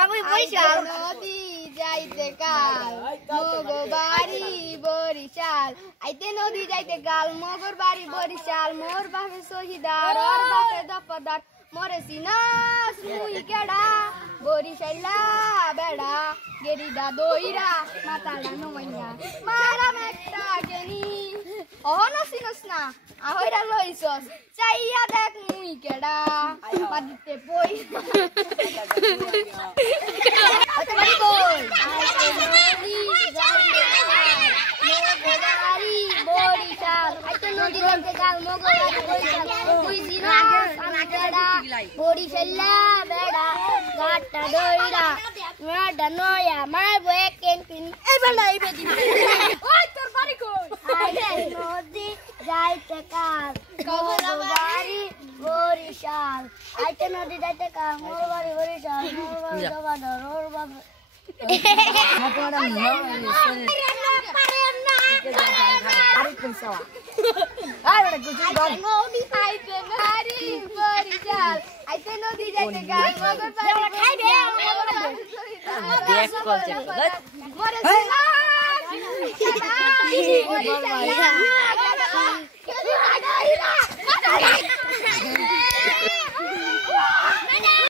আমি বরিশাল নদী যাইতে কাল মগর বাড়ি বরিশাল আইতে নদী যাইতে কাল মগর বাড়ি বরিশাল মোর বাপে শহীদার ওর বাপে দফাদার মরে সিনাস মুই কেডা বরিশাইলা বেড়া গেরিদা দইরা মাতালা নইয়া মারা মেটা গেনি অহনা সিনস না আহইরা লইছস চাইয়া দেখ মুই কেডা পাদিতে পই আচ্ছা বাড়ি কই মগবাড়ি বরিশাল আইতে নদী যাইতে কাল মগবাড়ি বরিশাল তুই সিনাস আমি কেডা বরিশাইলা বেড়া গাটা দইরা মেটা নয়া মার বয়ে কেনকিন এই বান্ডা এই বেদি ওই তোর বাড়ি কই আইতে নদী যাইতে কাল মগবাড়ি বরিশাল আইতে নদী যাইতে কাল মগবাড়ি বরিশাল মোর বাবা দবাডর ওর বাবা আরে কোন সাওয়া আরে গুজু গান নদী আইতে বাড়ি বরিশাল আইতে নদী যাইতে কাল মগবাড়ি খাই দে দেখ কল চেক মরে সিনা